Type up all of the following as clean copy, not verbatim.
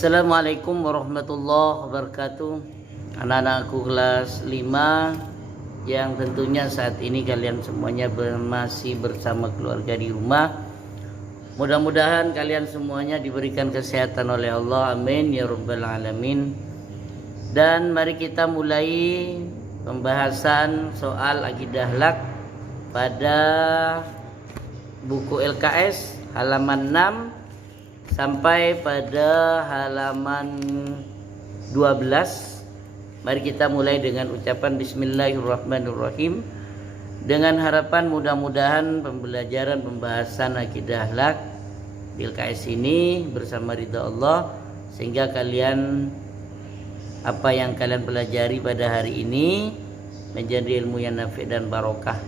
Assalamualaikum warahmatullahi wabarakatuh. Anak-anakku kelas 5 yang tentunya saat ini kalian semuanya masih bersama keluarga di rumah. Mudah-mudahan kalian semuanya diberikan kesehatan oleh Allah, amin ya rabbal alamin. Dan mari kita mulai pembahasan soal akidah akhlak pada buku LKS halaman 6 sampai pada halaman 12. Mari kita mulai dengan ucapan Bismillahirrahmanirrahim, dengan harapan mudah-mudahan pembelajaran pembahasan akidah akhlak di LKS ini bersama ridha Allah, sehingga kalian apa yang kalian pelajari pada hari ini menjadi ilmu yang nafi' dan barokah.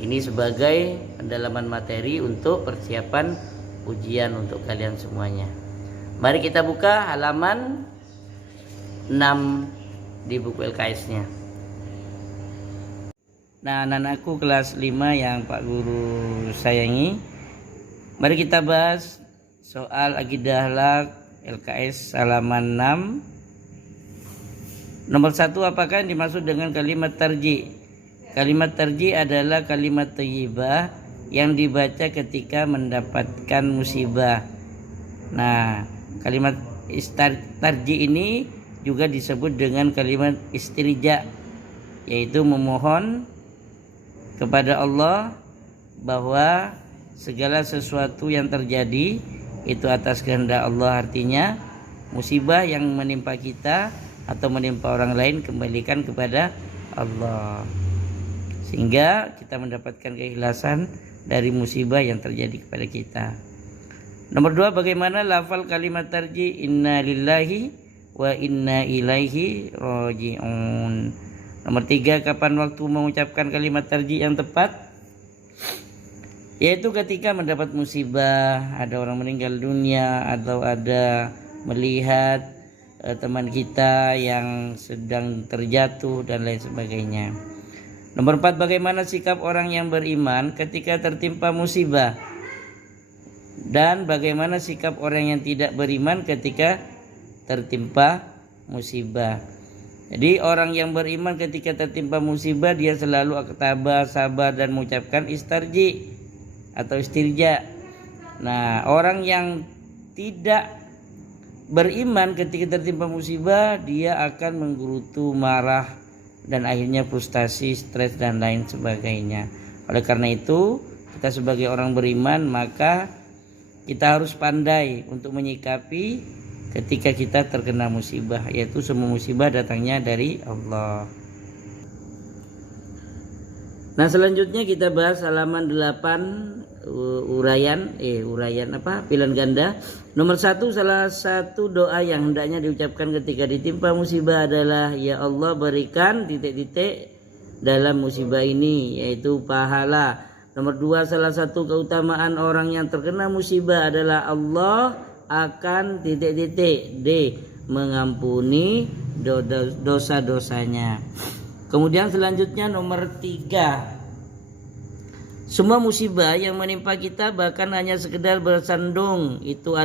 Ini sebagai pendalaman materi untuk persiapan ujian untuk kalian semuanya. Mari kita buka halaman 6 di buku LKS-nya. Nah, anak-anakku kelas 5 yang Pak Guru sayangi, mari kita bahas soal akidah akhlak LKS halaman 6. Nomor 1, apakah yang dimaksud dengan kalimat tarji'? Kalimat tarji' adalah kalimat thayyibah yang dibaca ketika mendapatkan musibah. Nah, kalimat tarji' ini juga disebut dengan kalimat istirja, yaitu memohon kepada Allah bahwa segala sesuatu yang terjadi itu atas kehendak Allah. Artinya musibah yang menimpa kita atau menimpa orang lain kembalikan kepada Allah, sehingga kita mendapatkan keikhlasan dari musibah yang terjadi kepada kita. Nomor 2, bagaimana lafal kalimat tarji' inna lillahi wa inna ilaihi raji'un. Nomor 3, kapan waktu mengucapkan kalimat tarji' yang tepat? Yaitu ketika mendapat musibah, ada orang meninggal dunia, atau ada melihat teman kita yang sedang terjatuh dan lain sebagainya. Nomor 4, bagaimana sikap orang yang beriman ketika tertimpa musibah, dan bagaimana sikap orang yang tidak beriman ketika tertimpa musibah. Jadi orang yang beriman ketika tertimpa musibah dia selalu tabah, sabar dan mengucapkan istarji atau istirja. Nah, orang yang tidak beriman ketika tertimpa musibah dia akan menggerutu, marah, dan akhirnya frustasi, stres dan lain sebagainya. Oleh karena itu, kita sebagai orang beriman maka kita harus pandai untuk menyikapi ketika kita terkena musibah, yaitu semua musibah datangnya dari Allah. Nah, selanjutnya kita bahas halaman 8, uraian pilihan ganda. Nomor 1, salah satu doa yang hendaknya diucapkan ketika ditimpa musibah adalah ya Allah berikan ... dalam musibah ini, yaitu pahala. Nomor 2, salah satu keutamaan orang yang terkena musibah adalah Allah akan ... mengampuni dosa-dosanya. Kemudian selanjutnya nomor 3, semua musibah yang menimpa kita, bahkan hanya sekedar tersandung, itu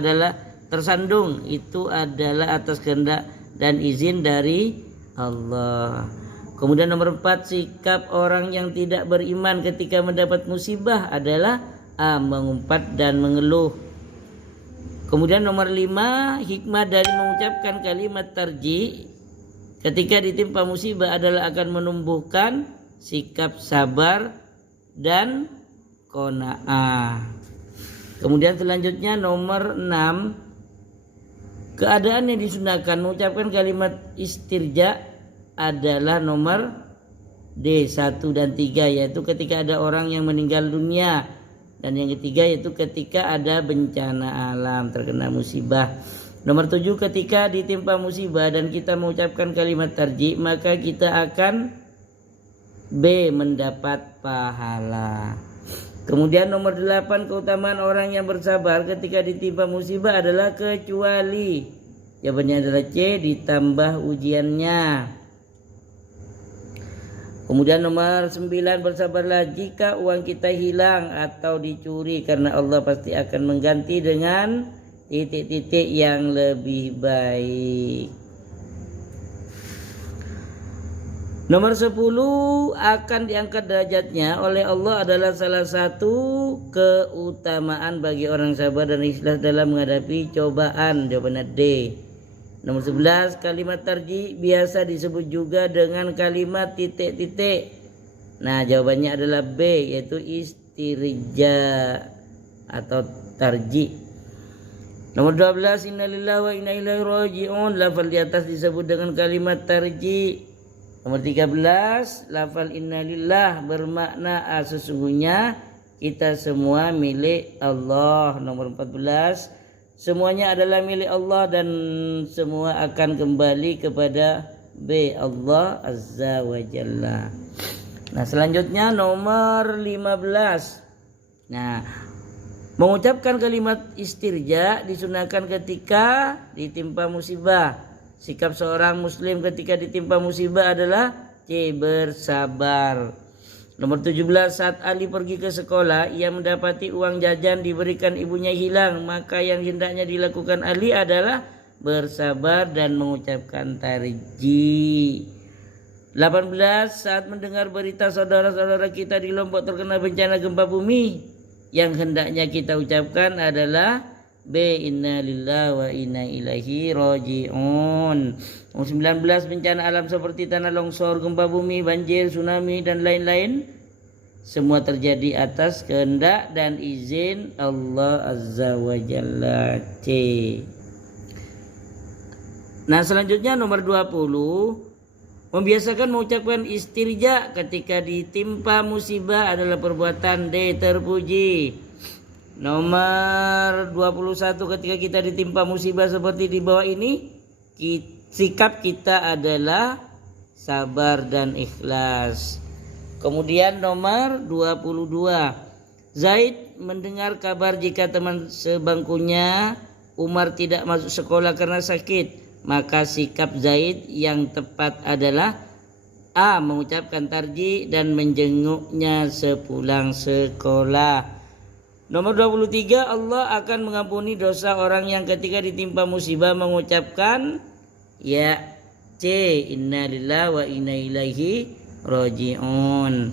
adalah atas kehendak dan izin dari Allah. Kemudian nomor 4, sikap orang yang tidak beriman ketika mendapat musibah adalah mengumpat dan mengeluh. Kemudian nomor 5, hikmah dari mengucapkan kalimat tarji' ketika ditimpa musibah adalah akan menumbuhkan sikap sabar dan qanaah. Kemudian selanjutnya nomor 6, keadaan yang disunahkan mengucapkan kalimat istirja adalah nomor D, 1 dan 3, yaitu ketika ada orang yang meninggal dunia, dan yang ketiga yaitu ketika ada bencana alam, terkena musibah. Nomor 7, ketika ditimpa musibah dan kita mengucapkan kalimat tarji' maka kita akan B, mendapat pahala. Kemudian nomor 8, keutamaan orang yang bersabar ketika ditimpa musibah adalah kecuali. Jawabannya adalah C, ditambah ujiannya. Kemudian nomor 9, bersabarlah jika uang kita hilang atau dicuri, karena Allah pasti akan mengganti dengan titik-titik yang lebih baik. Nomor 10, akan diangkat derajatnya oleh Allah adalah salah satu keutamaan bagi orang sabar dan ikhlas dalam menghadapi cobaan. Jawabannya D. Nomor 11, kalimat tarji biasa disebut juga dengan kalimat titik-titik. Nah, jawabannya adalah B, yaitu istirja atau tarji. Nomor 12, innalillahi wa inna ilaihi raji'un. Lafal di atas disebut dengan kalimat tarji. Nomor 13, lafal innalillah bermakna sesungguhnya kita semua milik Allah. Nomor 14, semuanya adalah milik Allah dan semua akan kembali kepada B, Allah Azza wa Jalla. Nah, selanjutnya nomor 15. Nah, mengucapkan kalimat istirja disunahkan ketika ditimpa musibah. Sikap seorang muslim ketika ditimpa musibah adalah C, bersabar. Nomor 17, saat Ali pergi ke sekolah, ia mendapati uang jajan diberikan ibunya hilang. Maka yang hendaknya dilakukan Ali adalah bersabar dan mengucapkan tarji. 18, saat mendengar berita saudara-saudara kita di Lombok terkena bencana gempa bumi, yang hendaknya kita ucapkan adalah B, inna lillahi wa inna ilaihi raji'un. Nomor 19, bencana alam seperti tanah longsor, gempa bumi, banjir, tsunami dan lain-lain semua terjadi atas kehendak dan izin Allah Azza wa Jalla. C. Nah, selanjutnya nomor 20, membiasakan mengucapkan istirja ketika ditimpa musibah adalah perbuatan D, terpuji. Nomor 21, ketika kita ditimpa musibah seperti di bawah ini, sikap kita adalah sabar dan ikhlas. Kemudian nomor 22, Zaid mendengar kabar jika teman sebangkunya Umar tidak masuk sekolah karena sakit. Maka sikap Zaid yang tepat adalah A, mengucapkan tarji dan menjenguknya sepulang sekolah. Nomor 23, Allah akan mengampuni dosa orang yang ketika ditimpa musibah mengucapkan ya C, inna lillahi wa inna ilaihi raji'un.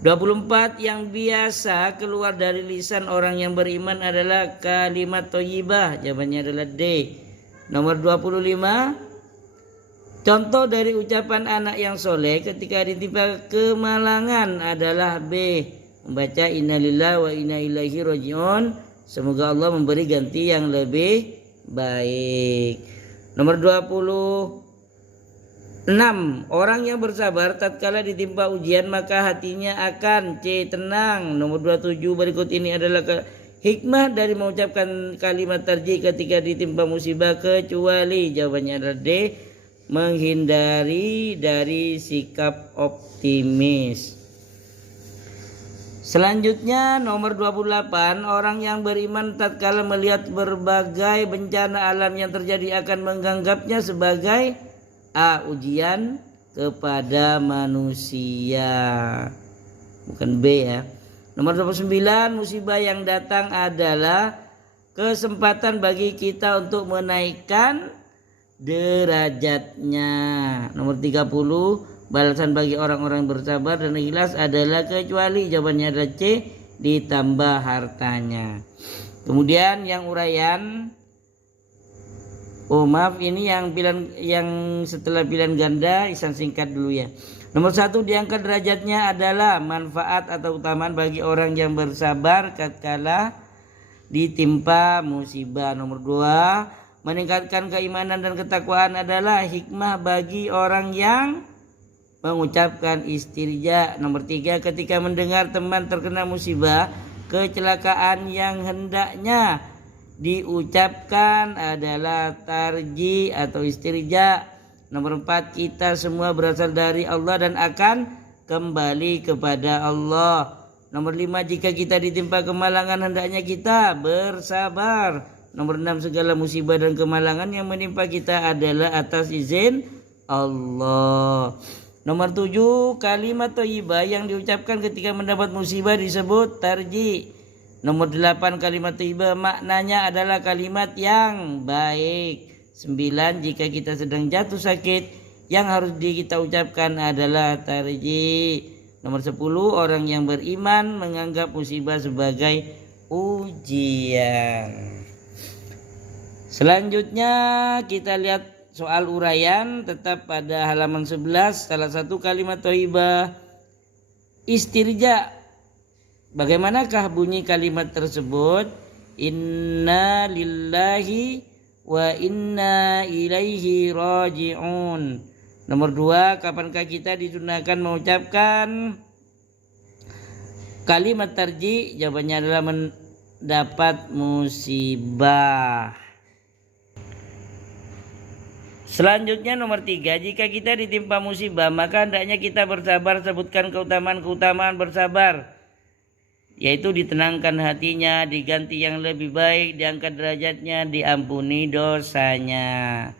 24, yang biasa keluar dari lisan orang yang beriman adalah kalimat thayyibah. Jawabannya adalah D. Nomor 25, contoh dari ucapan anak yang soleh ketika ditimpa kemalangan adalah B, membaca innalillahi wa inna ilaihi raji'un, semoga Allah memberi ganti yang lebih baik. Nomor 26, orang yang bersabar tatkala ditimpa ujian maka hatinya akan C, tenang. Nomor 27, berikut ini adalah hikmah dari mengucapkan kalimat tarji ketika ditimpa musibah kecuali, jawabannya adalah D, menghindari dari sikap optimis. Selanjutnya nomor 28, orang yang beriman tatkala melihat berbagai bencana alam yang terjadi akan menganggapnya sebagai A, ujian kepada manusia. Bukan B ya. Nomor 29, musibah yang datang adalah kesempatan bagi kita untuk menaikkan derajatnya. Nomor 30, balasan bagi orang-orang bersabar dan ikhlas adalah kecuali, jawabannya adalah C, ditambah hartanya. Kemudian yang uraian, ini yang setelah pilihan ganda, isan singkat dulu ya. Nomor 1, diangkat derajatnya adalah manfaat atau utamaan bagi orang yang bersabar tatkala ditimpa musibah. Nomor 2, meningkatkan keimanan dan ketakwaan adalah hikmah bagi orang yang mengucapkan istirja. Nomor 3, ketika mendengar teman terkena musibah kecelakaan yang hendaknya diucapkan adalah tarji atau istirja. Nomor 4, kita semua berasal dari Allah dan akan kembali kepada Allah. Nomor 5, jika kita ditimpa kemalangan hendaknya kita bersabar. Nomor 6, segala musibah dan kemalangan yang menimpa kita adalah atas izin Allah. Nomor 7, kalimat thayyibah yang diucapkan ketika mendapat musibah disebut tarji. Nomor 8 kalimat thayyibah maknanya adalah kalimat yang baik. 9 jika kita sedang jatuh sakit yang harus kita ucapkan adalah tarji. Nomor 10 orang yang beriman menganggap musibah sebagai ujian. Selanjutnya kita lihat soal uraian tetap pada halaman 11. Salah satu kalimat thayyibah istirja. Bagaimanakah bunyi kalimat tersebut? Inna lillahi wa inna ilaihi raji'un. Nomor 2, kapankah kita disunahkan mengucapkan kalimat tarji? Jawabannya adalah mendapat musibah. Selanjutnya nomor 3, jika kita ditimpa musibah maka hendaknya kita bersabar. Sebutkan keutamaan-keutamaan bersabar, yaitu ditenangkan hatinya, diganti yang lebih baik, diangkat derajatnya, diampuni dosanya.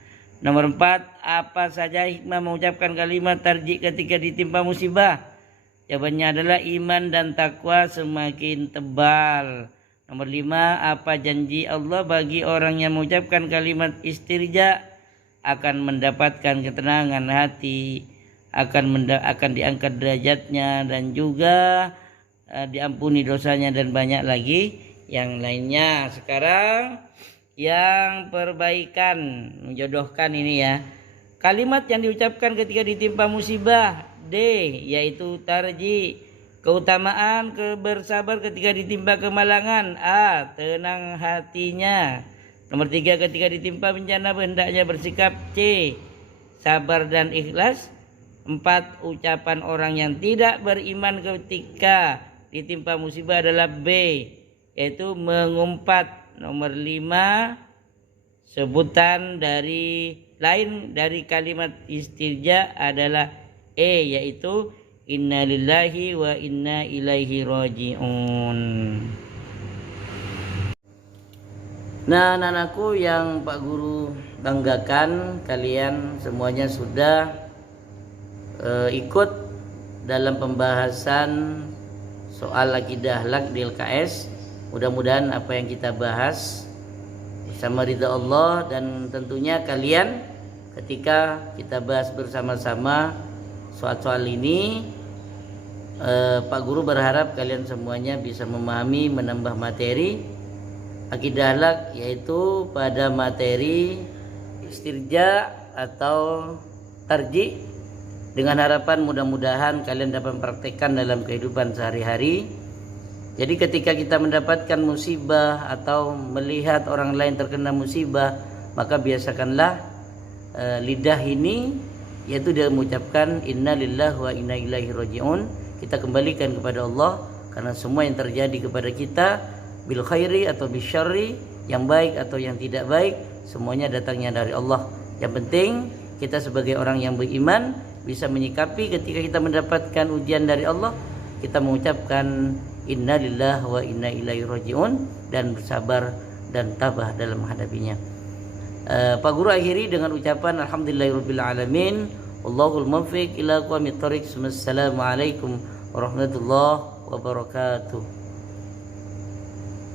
Nomor 4, apa saja hikmah mengucapkan kalimat tarji ketika ditimpa musibah? Jawabannya adalah iman dan takwa semakin tebal. Nomor 5, apa janji Allah bagi orang yang mengucapkan kalimat istirja? Akan mendapatkan ketenangan hati, akan diangkat derajatnya, dan juga diampuni dosanya, dan banyak lagi yang lainnya. Sekarang yang perbaikan, menjodohkan ini ya. Kalimat yang diucapkan ketika ditimpa musibah. D, yaitu tarji. Keutamaan bersabar ketika ditimpa kemalangan. A, tenang hatinya. Nomor 3, ketika ditimpa bencana hendaknya bersikap. C, sabar dan ikhlas. 4, ucapan orang yang tidak beriman ketika ditimpa musibah adalah B, yaitu mengumpat. Nomor 5, sebutan lain dari kalimat istirja adalah E, yaitu inna lillahi wa inna ilaihi raji'un. Nah, anak-anakku yang Pak Guru banggakan, kalian semuanya sudah ikut dalam pembahasan soal akidah akhlak di LKS. Mudah-mudahan apa yang kita bahas bersama ridha Allah, dan tentunya kalian ketika kita bahas bersama-sama soal-soal ini, Pak Guru berharap kalian semuanya bisa memahami, menambah materi akidah akhlak, yaitu pada materi istirja atau tarji, dengan harapan mudah-mudahan kalian dapat mempraktekkan dalam kehidupan sehari-hari. Jadi ketika kita mendapatkan musibah atau melihat orang lain terkena musibah, maka biasakanlah lidah ini, yaitu dia mengucapkan inna lillahi wa inna ilaihi raji'un. Kita kembalikan kepada Allah, karena semua yang terjadi kepada kita bil khairi atau bil syarri, yang baik atau yang tidak baik, semuanya datangnya dari Allah. Yang penting kita sebagai orang yang beriman bisa menyikapi ketika kita mendapatkan ujian dari Allah, kita mengucapkan inna lillahi wa inna ilaihi raji'un dan bersabar dan tabah dalam menghadapinya. Pak Guru akhiri dengan ucapan alhamdulillahirabbil alamin, wallahul muwaffiq ila aqwamit thoriq. Wassalamualaikum warahmatullahi wabarakatuh.